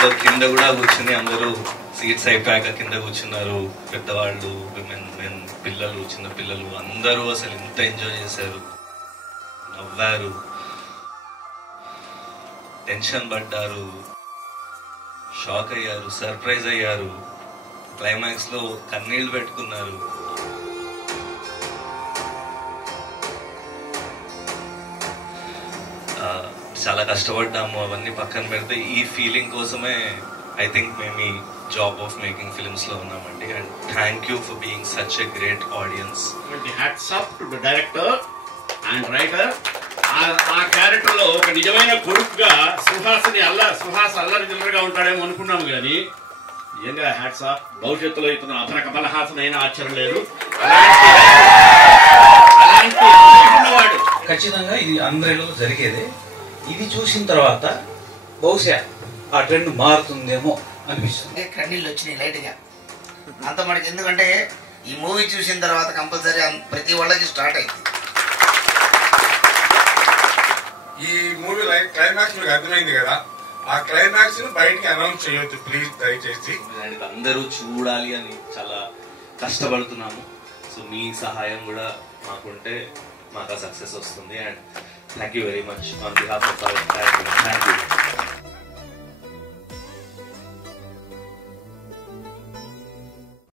దాంట్లో కింద కూడా కూర్చుని అందరూ సీట్స్ అయిపోయాక కింద కూర్చున్నారు. పెద్దవాళ్ళు, విమెన్, మెన్, పిల్లలు, చిన్న పిల్లలు అందరూ అసలు ఇంత ఎంజాయ్ చేశారు, నవ్వారు, టెన్షన్ పడ్డారు, షాక్ అయ్యారు, సర్ప్రైజ్ అయ్యారు, క్లైమాక్స్ లో కన్నీళ్లు పెట్టుకున్నారు. చాలా కష్టపడ్డాము. అవన్నీ పక్కన పెడితే ఈ ఫీలింగ్ కోసమే ఐ థింక్ మేము ఈ జాబ్ ఆఫ్ మేకింగ్ ఫిల్మ్స్ లో ఉన్నామండి. And thank you for being such a great audience. Hats off to the director and writer. ఆ క్యారెక్టర్ లో ఒక నిజమైన కొడుకుగా సుహాస్ అల్లరి చిల్లరగా ఉంటాడేమో అనుకున్నాము, కానీ నిజంగా హ్యాట్స్ ఆఫ్. భవిష్యత్తులో ఇతను అతను కమల్ హాసన్ అయినా ఆశ్చర్యం లేదు. ఖచ్చితంగా ఇది అందరిలో జరిగేదే. ఇది చూసిన తర్వాత బహుశా ఆ ట్రెండ్ మారుతుందేమో అనిపిస్తుంది. కన్నీళ్ళు వచ్చినాయి లైట్ గా అంత మనకి. ఎందుకంటే ఈ మూవీ చూసిన తర్వాత కంపల్సరీ ప్రతి వాళ్ళకి స్టార్ట్ అయింది. ఈ మూవీ క్లైమాక్స్ మీకు అర్థమైంది కదా, ఆ క్లైమాక్స్ బయటికి అనౌన్స్ చేయొద్దు ప్లీజ్ దయచేసి. అందరూ చూడాలి అని చాలా కష్టపడుతున్నాము. సో మీ సహాయం కూడా మాకుంటే మాకు సక్సెస్ వస్తుంది. And thank you very much on behalf of our thank you.